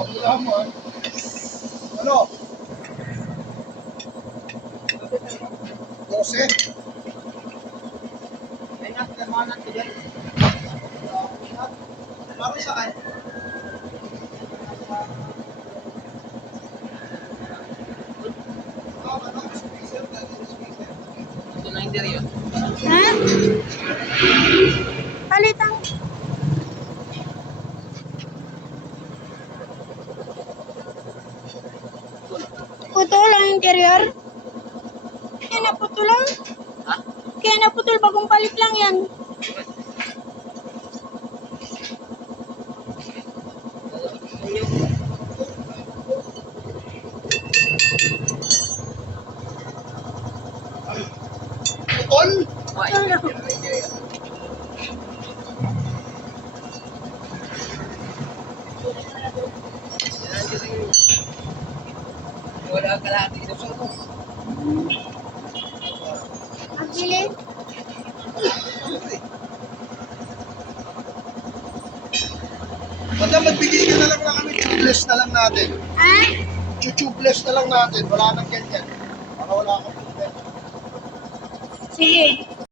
Kapulahan mo, ano? 12? Ay, nakakamanan ko dyan. Parang saan? Ito na yung diri yun. Ha? Palitang. Putol ang interior? Kaya naputol lang? Ha? Kaya naputol, bagong palit lang yan. Putol? Putol lang. Wala ka lahat dito sa ako. Agili. Madam, magbigay ka na lang na kami. Tubeless na lang natin. Ha? Tubeless na lang natin. Wala nang ganyan. Para wala kang problema. Sige.